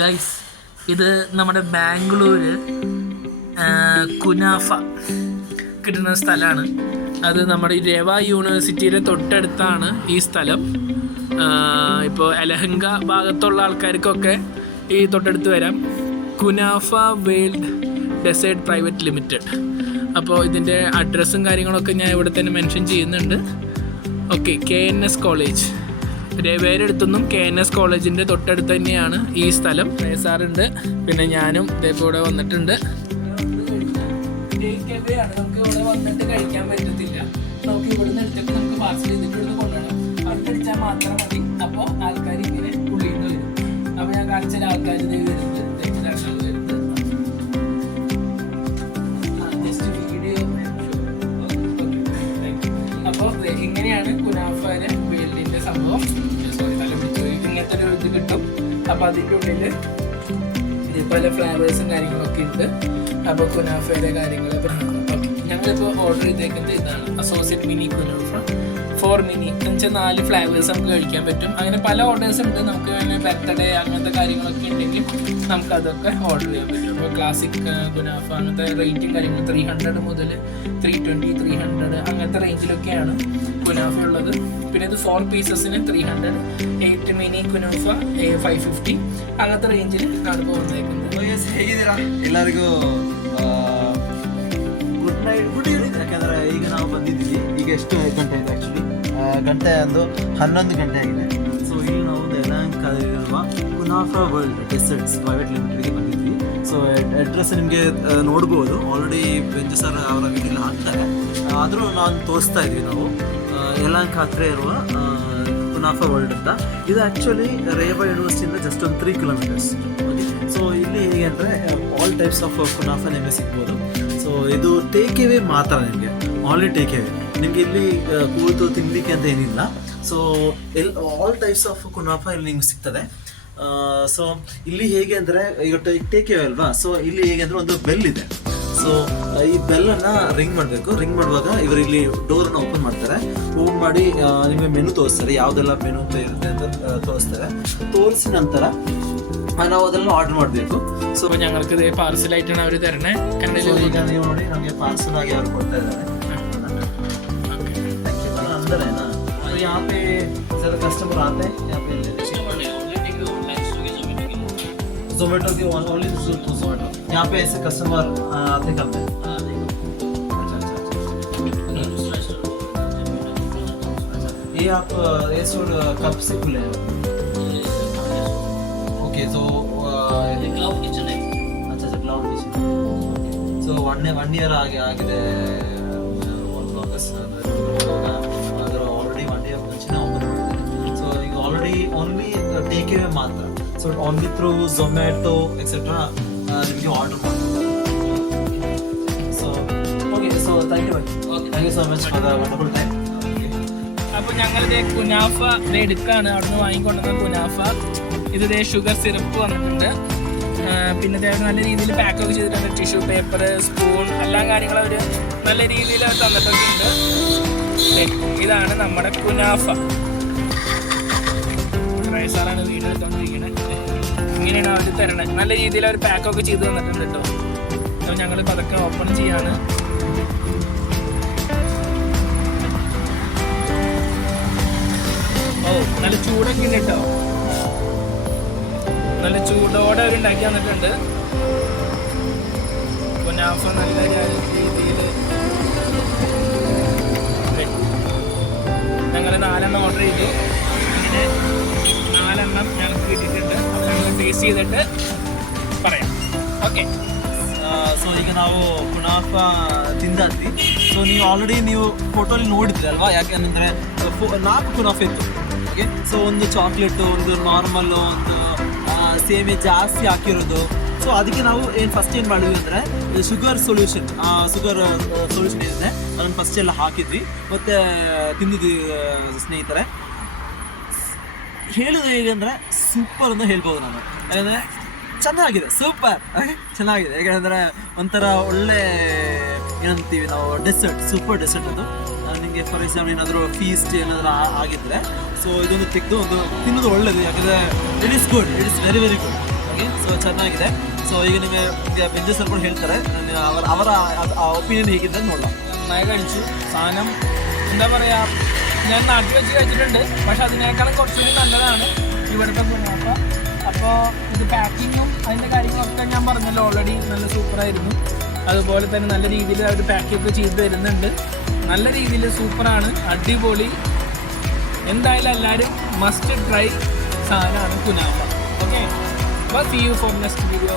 Guys, ഇത് നമ്മുടെ ബാംഗ്ലൂർ കുനാഫ കിട്ടുന്ന സ്ഥലമാണ്. അത് നമ്മുടെ രവ യൂണിവേഴ്സിറ്റിയുടെ തൊട്ടടുത്താണ് ഈ സ്ഥലം. ഇപ്പോൾ എലഹങ്ക ഭാഗത്തുള്ള ആൾക്കാർക്കൊക്കെ ഈ തൊട്ടടുത്ത് വരാം. Kunafa World Dessert Private Limited. അപ്പോൾ ഇതിൻ്റെ അഡ്രസ്സും കാര്യങ്ങളൊക്കെ ഞാൻ ഇവിടെ തന്നെ മെൻഷൻ ചെയ്യുന്നുണ്ട്. ഓക്കെ, KNS കോളേജ്, രവേരടുത്തൊന്നും KNS കോളേജിൻ്റെ തൊട്ടടുത്ത് തന്നെയാണ് ഈ സ്ഥലം. സാറുണ്ട്, പിന്നെ ഞാനും ഇതേപോലെ വന്നിട്ടുണ്ട്. നമുക്ക് ഇവിടെ വന്നിട്ട് കഴിക്കാൻ പറ്റത്തില്ല. നമുക്ക് ഇവിടുന്ന് എടുത്തിട്ട് നമുക്ക് പാർസൽ ചെയ്തിട്ട് ഇവിടുന്ന് കൊണ്ടുപോകണം. അവിടെ അടിച്ചാൽ മാത്രം മതി. അപ്പോൾ ആൾക്കാർ ഇങ്ങനെ ഉള്ളിൽ നിന്ന് വരും. അപ്പോൾ ഞാൻ കാണിച്ച ആൾക്കാർ ഇത് വരുന്നത് ജസ്റ്റ് വീഡിയോ. അപ്പോൾ ഇങ്ങനെയാണ് കുനാഫയുടെ വേൾഡിൻ്റെ സംഭവം. ഇങ്ങനത്തെ ഒരു ഇത് കിട്ടും. അപ്പോൾ അതിൻ്റെ ഉള്ളിൽ പല ഫ്ലേവേഴ്സും കാര്യങ്ങളൊക്കെ ഉണ്ട്. അപ്പോൾ കുനാഫയുടെ കാര്യങ്ങൾ ഓക്കെ. ഞങ്ങളിപ്പോൾ ഓർഡർ ചെയ്തേക്കുന്നത് ഇതാണ്, അസോസിയേറ്റ് മിനി കുനാഫ 4 മിനി എന്ന് വെച്ചാൽ 4 ഫ്ലേവേഴ്സ് നമുക്ക് കഴിക്കാൻ പറ്റും. അങ്ങനെ പല ഓർഡേഴ്സ് ഉണ്ട്. നമുക്ക് അങ്ങനെ ബർത്ത്ഡേ അങ്ങനത്തെ കാര്യങ്ങളൊക്കെ ഉണ്ടെങ്കിൽ നമുക്കതൊക്കെ ഓർഡർ ചെയ്യാൻ പറ്റും. ഇപ്പോൾ ക്ലാസിക് കുനാഫ അങ്ങനത്തെ റേറ്റും കാര്യങ്ങൾ 300 മുതൽ 320, 300 അങ്ങനത്തെ റേഞ്ചിലൊക്കെയാണ് കുനാഫ ഉള്ളത്. പിന്നെ ഇത് 4 പീസസിന് 300, 8 മിനി കുനാഫ 550 അങ്ങനത്തെ റേഞ്ചിൽ ആണ് പോകുന്നേക്കുന്നത്. ಹೇಗಿದ್ದೀರಾ ಎಲ್ಲರಿಗೂ? Good evening. ಯಾಕಂದರೆ ಈಗ ನಾವು ಬಂದಿದ್ದೀವಿ. ಈಗ ಎಷ್ಟು ಗಂಟೆ ಇದೆ? ಆ್ಯಕ್ಚುಲಿ ಗಂಟೆ ಒಂದು 11 ಗಂಟೆ ಆಗಿದೆ. ಸೊ ಇಲ್ಲಿ ನಾವು ಯಲಹಂಕದಲ್ಲಿರುವ ಕುನಾಫಾ ವರ್ಲ್ಡ್ ಡೆಸರ್ಟ್ಸ್ ಪ್ರೈವೇಟ್ ಲಿಮಿಟೆಡ್ಗೆ ಬಂದಿದ್ವಿ. ಸೊ ಅಡ್ರೆಸ್ ನಿಮಗೆ ನೋಡ್ಬೋದು. ಆಲ್ರೆಡಿ ಬೆಂಜು ಸರ್ ಅವರ ವಿಡಿಯೋಲಿ ಹಾಕ್ತಾರೆ. ಆದರೂ ನಾನು ತೋರಿಸ್ತಾ ಇದ್ವಿ. ನಾವು ಯಲಹಂಕ ಹತ್ತಿರ ಇರುವ ಕುನಾಫಾ ವರ್ಲ್ಡ್ ಅಂತ. ಇದು ಆ್ಯಕ್ಚುಲಿ ರೇವಾ ಯೂನಿವರ್ಸಿಟಿಯಿಂದ ಜಸ್ಟ್ ಒಂದು 3 ಕಿಲೋಮೀಟರ್ಸ್. ಸೊ ಇಲ್ಲಿ ಹೇಗೆ ಅಂದರೆ ಆಲ್ ಟೈಪ್ಸ್ ಆಫ್ ಕುನಾಫ ನಿಮಗೆ ಸಿಗ್ಬೋದು. ಸೊ ಇದು ಟೇಕ್ ಅವೇ ಮಾತ್ರ, ನಿಮಗೆ ಆನ್ಲಿ ಟೇಕ್ ಅವೇ. ನಿಮಗೆ ಇಲ್ಲಿ ಕೂತು ತಿನ್ನಲಿಕ್ಕೆ ಅಂತ ಏನಿಲ್ಲ. ಸೊ ಆಲ್ ಟೈಪ್ಸ್ ಆಫ್ ಕುನಾಫ ಇಲ್ಲಿ ನಿಮ್ಗೆ ಸಿಗ್ತದೆ. ಸೊ ಇಲ್ಲಿ ಹೇಗೆ ಅಂದರೆ ಈಗ ಟೇಕ್ ಅವೇ ಅಲ್ವಾ. ಸೊ ಇಲ್ಲಿ ಹೇಗೆ ಅಂದರೆ ಒಂದು ಬೆಲ್ ಇದೆ. ಸೊ ಈ ಬೆಲ್ಲನ್ನು ರಿಂಗ್ ಮಾಡಬೇಕು. ರಿಂಗ್ ಮಾಡುವಾಗ ಇವರು ಇಲ್ಲಿ ಡೋರನ್ನು ಓಪನ್ ಮಾಡ್ತಾರೆ. ಓಪನ್ ಮಾಡಿ ನಿಮಗೆ ಮೆನು ತೋರಿಸ್ತಾರೆ, ಯಾವುದೆಲ್ಲ ಮೆನು ಅಂತ ಇರುತ್ತೆ ಅಂತ ತೋರಿಸ್ತಾರೆ. ತೋರಿಸಿದ ನಂತರ ನಾವು ಅದೆಲ್ಲ ಆರ್ಡರ್ ಮಾಡಬೇಕು. ಸೊ ഞങ്ങൾക്ക് ഇതേ പാർസലായിട്ടാണ് അവർ തരണേ. ಈಗ ನೀವು ನೋಡಿ ನಮಗೆ ಪಾರ್ಸಲ್ ಆಗಿ ಅವರು ಕೊಡ್ತಾ ಇದ್ದಾರೆ. अंदर है ना, तो यहाँ पे ज़रा कस्टमर आते हैं यहाँ पे जोमेटो की ओनली जोमेटो. यहाँ पे ऐसे कस्टमर आते कम है. ये आप ये सूट कब से खुले हैं? ओके, तो क्लाउड किचन है. अच्छा, क्लाउड किचन. ಸೊ 1 ಇಯರ್ ಆಗಿದೆ. ಅದರ ಆಲ್ರೆಡಿ 1 ಇಯರ್ ಮುಂಚೆನೇ ಓಪನ್ ಮಾಡಿದ್ದಾರೆ. ಸೊ ಈಗ ಆಲ್ರೆಡಿ ಓನ್ಲಿ ಟೇಕ್ ಅವೇ ಮಾತ್ರ. So only through Zomato etcetera ನಿಮಗೆ ಆರ್ಡರ್ ಮಾಡ್ತಾರೆ. So okay, so thank you so much for the wonderful time. അപ്പോൾ ഞങ്ങളിത് കുനാഫ എടുക്കുകയാണ്. അവിടുന്ന് വാങ്ങിക്കൊണ്ടുവന്ന കുനാഫ. ഇത് ഷുഗർ സിറപ്പ് വന്നിട്ടുണ്ട്. പിന്നെ നല്ല രീതിയിൽ പാക്കൊക്കെ ചെയ്തിട്ടുണ്ട്. ടിഷ്യൂ പേപ്പർ, സ്പൂൺ, എല്ലാ കാര്യങ്ങളും അവർ നല്ല രീതിയിൽ തന്നിട്ടൊക്കെ ഉണ്ട്. ഇതാണ് നമ്മുടെ കുനാഫ. റൈസാറാണ് വീഡിയോ എടുത്തുകൊണ്ടിരിക്കുന്നത്. ഇങ്ങനെയാണ് അവർ തരണത്. നല്ല രീതിയിൽ അവർ പാക്കൊക്കെ ചെയ്ത് തന്നിട്ടുണ്ട് കേട്ടോ. അപ്പോൾ ഞങ്ങൾ പതുക്കെ ഓപ്പൺ ചെയ്യാണ്. ഓ, നല്ല ചൂടൊക്കെ ഉണ്ട് കേട്ടോ. നല്ല ചൂടോടെ അവർ ഉണ്ടാക്കി തന്നിട്ടുണ്ട്. കുനാഫ നല്ല രീതിയിൽ ഞങ്ങൾ 4 ഓർഡർ ചെയ്തു. ഇങ്ങനെ 4 ഞങ്ങൾക്ക് കിട്ടിയിട്ടുണ്ട്. അപ്പോൾ ഞങ്ങൾ ടേസ്റ്റ് ചെയ്തിട്ട് പറയാം. ಓಕೆ. ಸೊ ಈಗ ನಾವು ಕುನಾಫ ತಿಂದಾದ್ವಿ. ಸೊ ನೀವು ಆಲ್ರೆಡಿ ನೀವು ಫೋಟೋಲಿ ನೋಡಿದ್ರಿ ಅಲ್ವಾ. ಯಾಕೆಂದರೆ 4 ಕುನಾಫ ಇತ್ತು. ಓಕೆ, ಸೊ ಒಂದು ಚಾಕ್ಲೇಟು, ಒಂದು ನಾರ್ಮಲ್ಲು, ಒಂದು ಸೇಮೆ ಜಾಸ್ತಿ ಹಾಕಿರೋದು. ಸೊ ಅದಕ್ಕೆ ನಾವು ಫಸ್ಟ್ ಏನು ಮಾಡಿದ್ವಿ ಅಂದರೆ ಶುಗರ್ ಸೊಲ್ಯೂಷನ್ ಏನಿದೆ ಅದನ್ನು ಫಸ್ಟ್ ಎಲ್ಲ ಹಾಕಿದ್ವಿ. ಮತ್ತು ತಿಂದಿದ್ವಿ ಸ್ನೇಹಿತರೆ. ಹೇಳೋದು ಹೇಗೆ ಅಂದರೆ ಸೂಪರ್ ಅಂತ ಹೇಳ್ಬೋದು ನಾನು. ಯಾಕಂದರೆ ಚೆನ್ನಾಗಿದೆ, ಸೂಪರ್ ಚೆನ್ನಾಗಿದೆ. ಯಾಕೆಂದರೆ ಒಂಥರ ಒಳ್ಳೆ ಏನಂತೀವಿ ನಾವು, ಡೆಸರ್ಟ್, ಸೂಪರ್ ಡೆಸರ್ಟ್ ಅದು. ನಿಮಗೆ ಫಾರ್ ಎಕ್ಸಾಂಪಲ್ ಏನಾದರೂ ಫೀಸ್ಟ್ ಏನಾದರೂ ಆಗಿದ್ದರೆ ಸೊ ಇದೊಂದು ತೆಗೆದು ಒಂದು ತಿನ್ನೋದು ಒಳ್ಳೆಯದು. ಯಾಕಂದರೆ it is good, it is very very good. ನನಗೆ. ಸೊ ಚೆನ್ನಾಗಿದೆ. ಸೊ ಈಗ ನಿಮಗೆ ಬೆಂಜು ಸರ್ ಕೂಡ ಹೇಳ್ತಾರೆ, ಅವರ ಒಪಿನಿಯನ್ ಹೇಗಿದೆ ನೋಡೋಣ. നന്നായി കഴിച്ചു. സാധനം എന്താ പറയുക, ഞാൻ നാട്ടിൽ വെച്ച് കഴിച്ചിട്ടുണ്ട്, പക്ഷെ അതിനേക്കാളും കുറച്ചുകൂടി നല്ലതാണ് ഇവിടുത്തെ കുനാഫ. അപ്പോൾ ഇത് പാക്കിങ്ങും അതിൻ്റെ കാര്യങ്ങളൊക്കെ ഞാൻ പറഞ്ഞല്ലോ ഓൾറെഡി നല്ല സൂപ്പറായിരുന്നു. അതുപോലെ തന്നെ നല്ല രീതിയിൽ അവർ പാക്കൊക്കെ ചെയ്ത് തരുന്നുണ്ട്. നല്ല രീതിയിൽ സൂപ്പറാണ്, അടിപൊളി. എന്തായാലും എല്ലാവരും മസ്റ്റ് ട്രൈ സാധനമാണ് കുനാഫ. ഓക്കെ, അപ്പോൾ see you for next video.